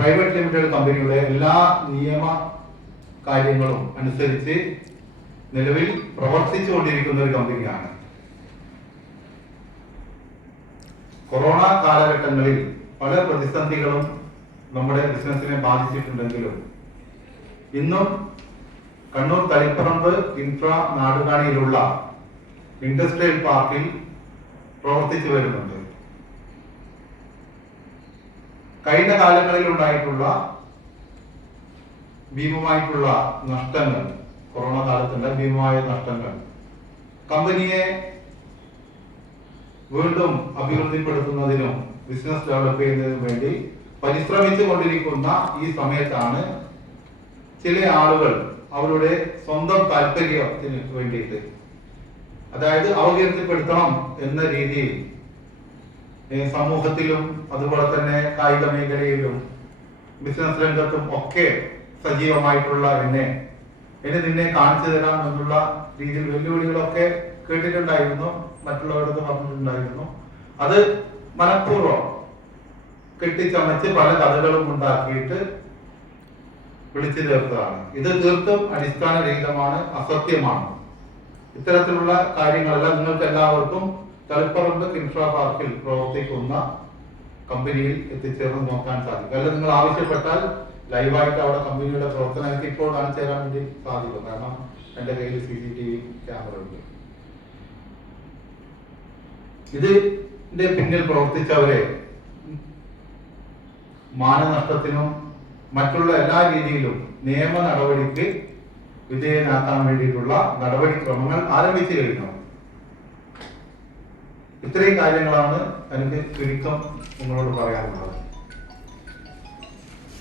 Private limited കമ്പനിയുടെ എല്ലാ നിയമ കാര്യങ്ങളും അനുസരിച്ച് നിലവിൽ പ്രവർത്തിച്ചു കൊണ്ടിരിക്കുന്ന ഒരു കമ്പനിയാണ് കൊറോണ കാലഘട്ടങ്ങളിൽ പല പ്രതിസന്ധികളും നമ്മുടെ ബിസിനസിനെ ബാധിച്ചിട്ടുണ്ടെങ്കിലും ഇന്നും കണ്ണൂർ തളിപ്പറമ്പ് ഇൻഫ്ര നാടുകാണിയിലുള്ള ഇൻഡസ്ട്രിയൽ പാർക്കിൽ പ്രവർത്തിച്ചു വരുന്നുണ്ട്. കഴിഞ്ഞ കാലങ്ങളിൽ ഉണ്ടായിട്ടുള്ള ഭീമമായിട്ടുള്ള നഷ്ടങ്ങൾ കൊറോണ കാലത്തിന്റെ ഭീമമായ നഷ്ടങ്ങൾ കമ്പനിയെ വീണ്ടും അഭിവൃദ്ധിപ്പെടുത്തുന്നതിനും ബിസിനസ് ഡെവലപ്പ് ചെയ്യുന്നതിനും വേണ്ടി പരിശ്രമിച്ചു കൊണ്ടിരിക്കുന്ന ഈ സമയത്താണ് ചില ആളുകൾ അവരുടെ സ്വന്തം താല്പര്യത്തിന് വേണ്ടിയിട്ട് അതായത് അവകീർത്തിപ്പെടുത്തണം എന്ന രീതിയിൽ സമൂഹത്തിലും അതുപോലെ തന്നെ കായിക മേഖലയിലും ബിസിനസ് രംഗത്തും ഒക്കെ സജീവമായിട്ടുള്ള എന്നെ എന്നെ നിന്നെ കാണിച്ചു തരാം എന്നുള്ള രീതിയിൽ വെല്ലുവിളികളൊക്കെ കേട്ടിട്ടുണ്ടായിരുന്നു. മറ്റുള്ളവരത് പറഞ്ഞിട്ടുണ്ടായിരുന്നു. അത് മനഃപൂർവം കെട്ടിച്ചമച്ച് പല കഥകളും ഉണ്ടാക്കിയിട്ട് വിളിച്ചു ചേർത്തതാണ് ഇത് തീർത്തും അടിസ്ഥാനരഹിതമാണ് അസത്യമാണ്. ഇത്തരത്തിലുള്ള കാര്യങ്ങളെല്ലാം നിങ്ങൾക്ക് എല്ലാവർക്കും തളിപ്പറമ്പ് കിൻഫ്ര പാർക്കിൽ പ്രവർത്തിക്കുന്ന കമ്പനിയിൽ എത്തിച്ചേർന്ന് നോക്കാൻ സാധിക്കും. അല്ല നിങ്ങൾ ആവശ്യപ്പെട്ടാൽ ലൈവായിട്ട് അവിടെ കമ്പനിയുടെ പ്രവർത്തനം എനിക്ക് ഇപ്പോൾ കാണിച്ചു തരാൻ വേണ്ടി സാധിക്കും. കാരണം എന്റെ കയ്യിൽ C C T V camera ഉണ്ട് ഇതിന്റെ പിന്നിൽ പ്രവർത്തിച്ചവരെ മാനനഷ്ടത്തിനും മറ്റുള്ള എല്ലാ രീതിയിലും നിയമ നടപടിക്ക് വിധേയനാക്കാൻ വേണ്ടിയിട്ടുള്ള നടപടിക്രമങ്ങൾ ആരംഭിച്ചു കഴിഞ്ഞു. ഇത്രയും കാര്യങ്ങളാണ് എനിക്ക് ചുരുക്കം നിങ്ങളോട് പറയാനുള്ളത്.